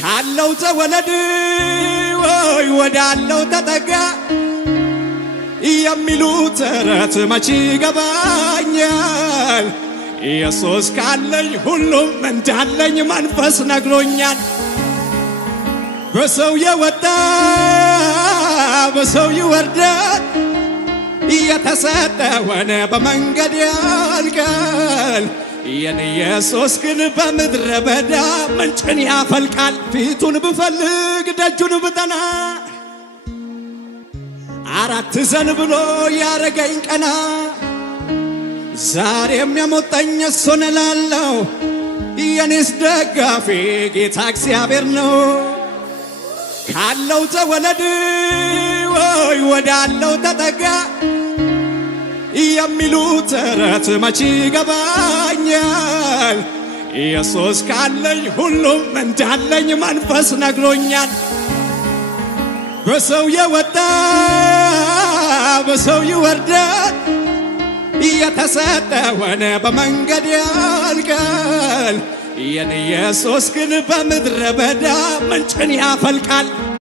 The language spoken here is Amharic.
ካለው ተወለድ ወይ ወዳለው ተጠጋ የሚሉት ተረት መቼ ገባኛል። ኢየሱስ ካለኝ ሁሉም እንዳለኝ መንፈስ ነግሮኛል። በሰው የወጣ በሰው ይወርዳል፣ የተሰጠውን በመንገድ ያልቃል። የኔ ኢየሱስ ግን በምድረ በዳ ምንጭን ያፈልቃል። ፊቱን ብፈልግ ደጁን ብጠና አራት ዘን ብሎ ያረገኝ ቀና። ዛሬም የሞጠኝ እሱን እላለሁ፣ የኔስ ደጋፊ ጌታ እግዚአብሔር ነው። ካለው ተወለድ ወይ ወዳለው ተጠጋ የሚሉት ተረት መቼ ገባኛል። ኢየሱስ ካለኝ ሁሉም እንዳለኝ መንፈስ ነግሮኛል። በሰው የወጣ በሰው ይወርዳል፣ የተሰጠውን በመንገድ ያልቃል። የኔ ኢየሱስ ግን በምድረ በዳ ምንጭን ያፈልቃል።